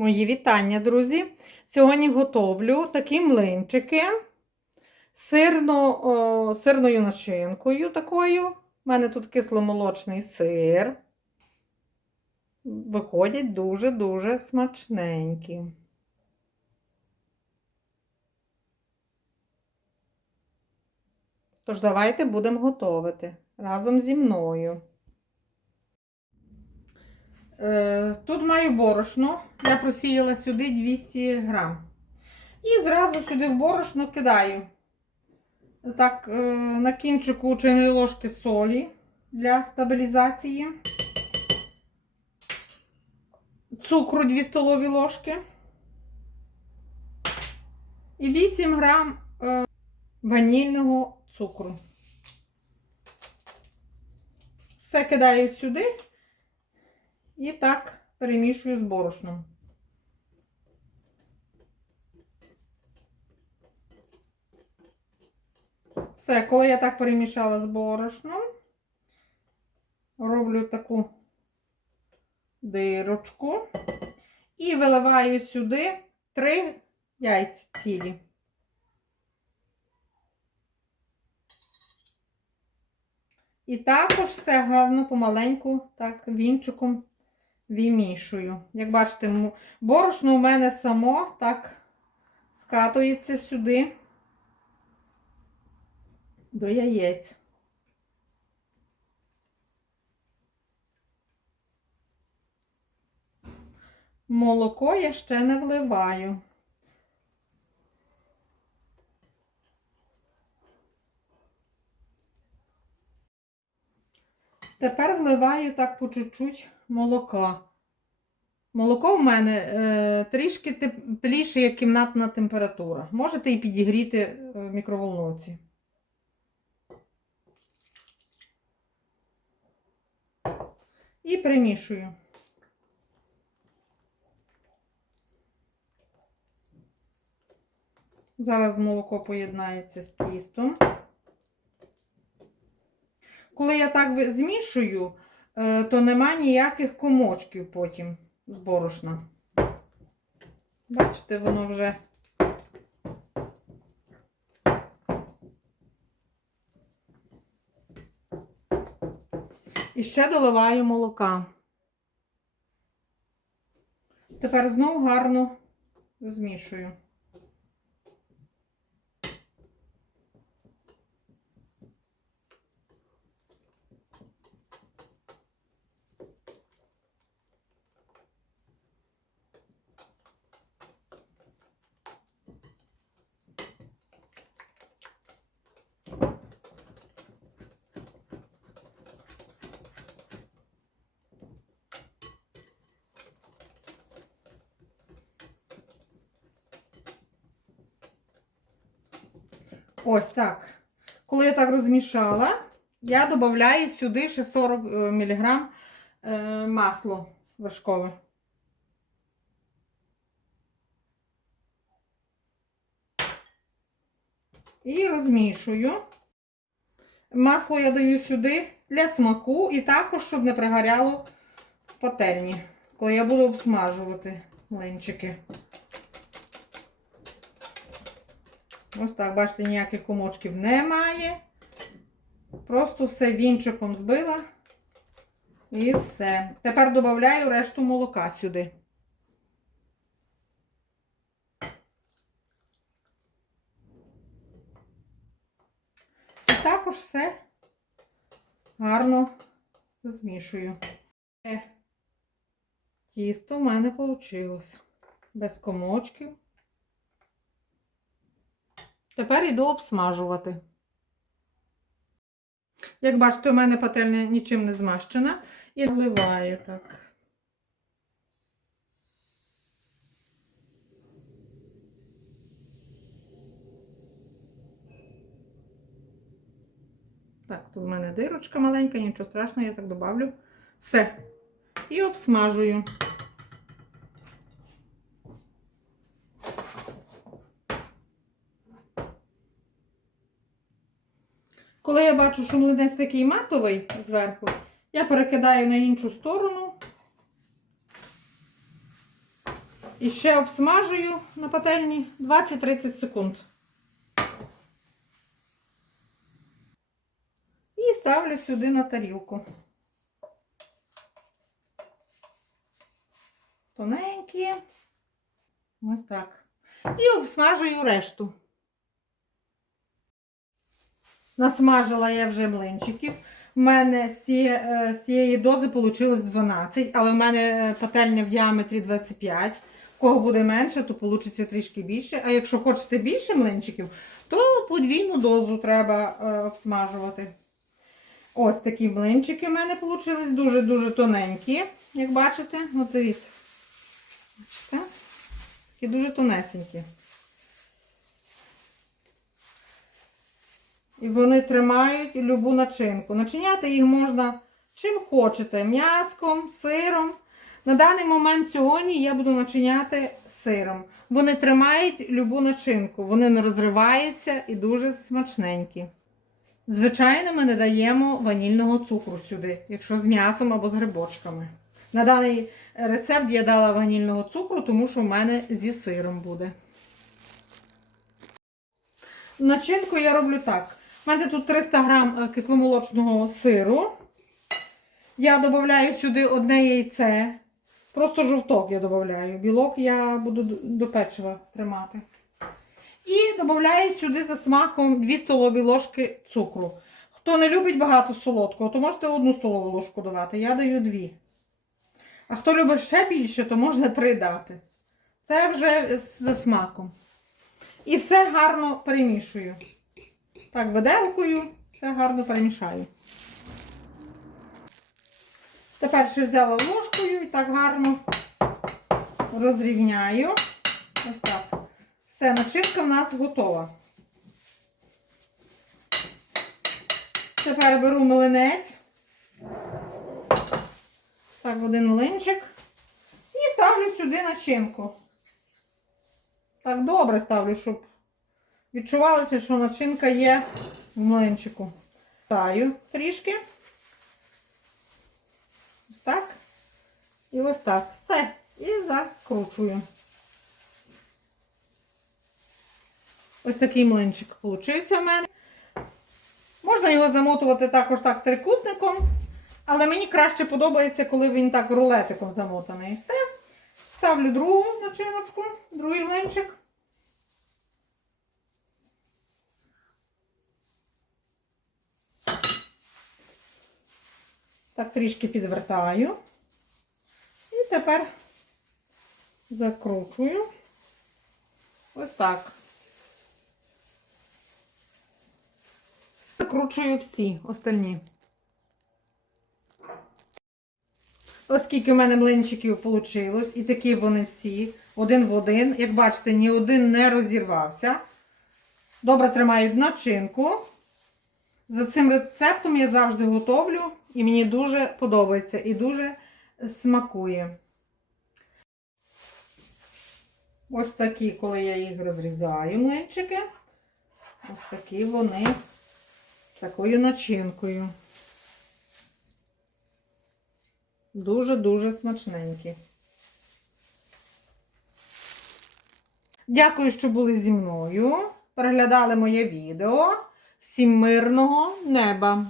Мої вітання, друзі! Сьогодні готовлю такі млинчики з сирно, сирною начинкою такою. У мене тут кисломолочний сир. Виходять дуже-дуже смачненькі. Тож, давайте будемо готувати разом зі мною. Е, Тут маю борошно. Я просіяла сюди 200 грам. І зразу сюди в борошно кидаю. Так, е, на кінчику чайної ложки солі для стабілізації. Цукру 2 столові ложки. І 8 грам е, ванільного цукру. Все кидаю сюди. І так перемішую з борошном. Все, коли я так перемішала з борошном, роблю таку дирочку і виливаю сюди три яйця цілі. І також все гарно помаленьку, так, вінчиком вимішую. Як бачите, борошно у мене само так скатується сюди до яєць. Молоко я ще не вливаю. Тепер вливаю так по чуть-чуть молока. Молоко в мене е, трішки тепліше, як кімнатна температура. Можете і підігріти в мікроволновці. І примішую. Зараз молоко поєднається з тістом. Я так змішую, е, то нема ніяких комочків потім з борошна. Бачите, воно вже і ще доливаю молока. Тепер знову гарно змішую. Ось так. Коли я так розмішала, я додаю сюди ще 40 мг масло вершкове. І розмішую. Масло я даю сюди для смаку і також, щоб не пригоряло в пательні, коли я буду обсмажувати млинчики. Ось так, бачите, ніяких комочків немає. Просто все вінчиком збила. І все. Тепер додаю решту молока сюди. І також все гарно змішую. Е, Тісто в мене вийшло. Без комочків. Тепер йду обсмажувати. Як бачите, у мене пательня нічим не змащена. І вливаю так. Так, тут в мене дирочка маленька, нічого страшного, я так добавлю. Все. І обсмажую. Коли я бачу, що млинець такий матовий зверху, я перекидаю на іншу сторону І ще обсмажую на пательні 20-30 секунд. І ставлю сюди на тарілку. Тоненькі. Ось так. І обсмажую решту. Насмажила я вже млинчиків. У мене з цієї, е, з цієї дози вийшло 12, але в мене е, пательня в діаметрі 25. У кого буде менше, то вийде трішки більше. А якщо хочете більше млинчиків, то подвійну дозу треба е, обсмажувати. Ось такі млинчики в мене вийшли дуже-дуже тоненькі, як бачите. От дивіться. Такі дуже тонесенькі. І вони тримають любу начинку. Начиняти їх можна чим хочете. М'яском, сиром. На даний момент сьогодні я буду начиняти сиром. Вони тримають любу начинку. Вони не розриваються і дуже смачненькі. Звичайно, ми не даємо ванільного цукру сюди, якщо з м'ясом або з грибочками. На даний рецепт я дала ванільного цукру, тому що в мене зі сиром буде. Начинку я роблю так. У мене тут 300 грам е, кисломолочного сиру. Я додаю сюди одне яйце. Просто жовток я додаю. Білок я буду до- печива тримати. І додаю сюди за смаком 2 столові ложки цукру. Хто не любить багато солодкого, то можете одну столову ложку давати. Я даю 2. А хто любить ще більше, то можна 3 дати. Це вже за смаком. І все гарно перемішую. Так, виделкою все гарно перемішаю. Тепер ще взяла ложкою і так гарно розрівняю. Ось так. Все, начинка в нас готова. Тепер беру млинець. Так, в один млинчик. І ставлю сюди начинку. Так, добре ставлю, щоб відчувалося, що начинка є в млинчику. Таю трішки. Ось так. І ось так. Все. І закручую. Ось такий млинчик получився в мене. Можна його замотувати також так трикутником, але мені краще подобається, коли він так рулетиком замотаний. Все. Ставлю другу начиночку, другий млинчик. Так трішки підвертаю. І тепер закручую. Ось так. Закручую всі остальні. Оскільки в мене млинчиків вийшло, і такі вони всі, один в один. Як бачите, ні один не розірвався. Добре тримають начинку. За цим рецептом я завжди готовлю, і мені дуже подобається і дуже смакує. Ось такі, коли я їх розрізаю, млинчики. Ось такі вони такою начинкою. Дуже-дуже смачненькі. Дякую, що були зі мною. Переглядали моє відео. Всім мирного неба!